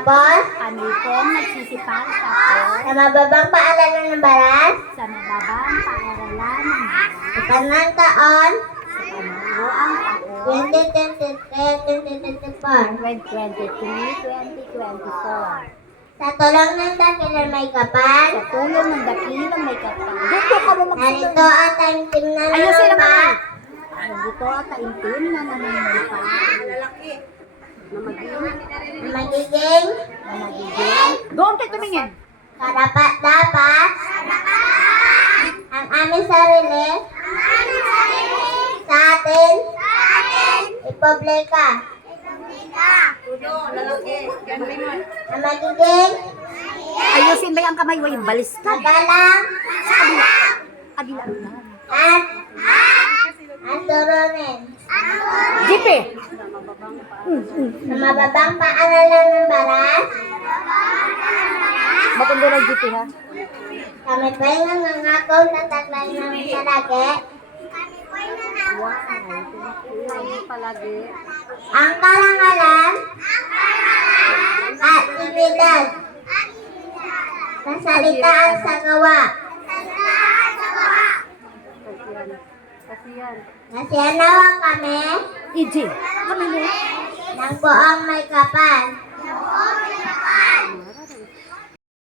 Tapos, kami pong nagsisipag tapos sa mababang paaralan ng baras, sa mababang paaralan ng sa kanang taon, sa panguluang taon 2023-2024. 2023-2024. Sa tulong ng dakilang may kapal, Sa tulong ng dakilang may kapal. Dito ka mo narito magsulong. ang taimtim na Ayun sila nanumpa, mga. Dito at taimtim na nanunumpa. Na magiging magiging. Doon kayo tumingin. karapat-dapat ang aming sarili sa atin ipublika na magiging Ayusin ba yung kamay mo yung baliskad? magalang Kabila lang. at aturunin Jipe. sa mababang paaralan ng baras. Maganda ng jipe ha. Kami po'y nangangakaw na taglay namin palagi Palagi. ang karangalan at ibigay sa salita at sa gawa. Kasi yan. Nasiyanawa kami Iji. Kami mo. ng buong may kapal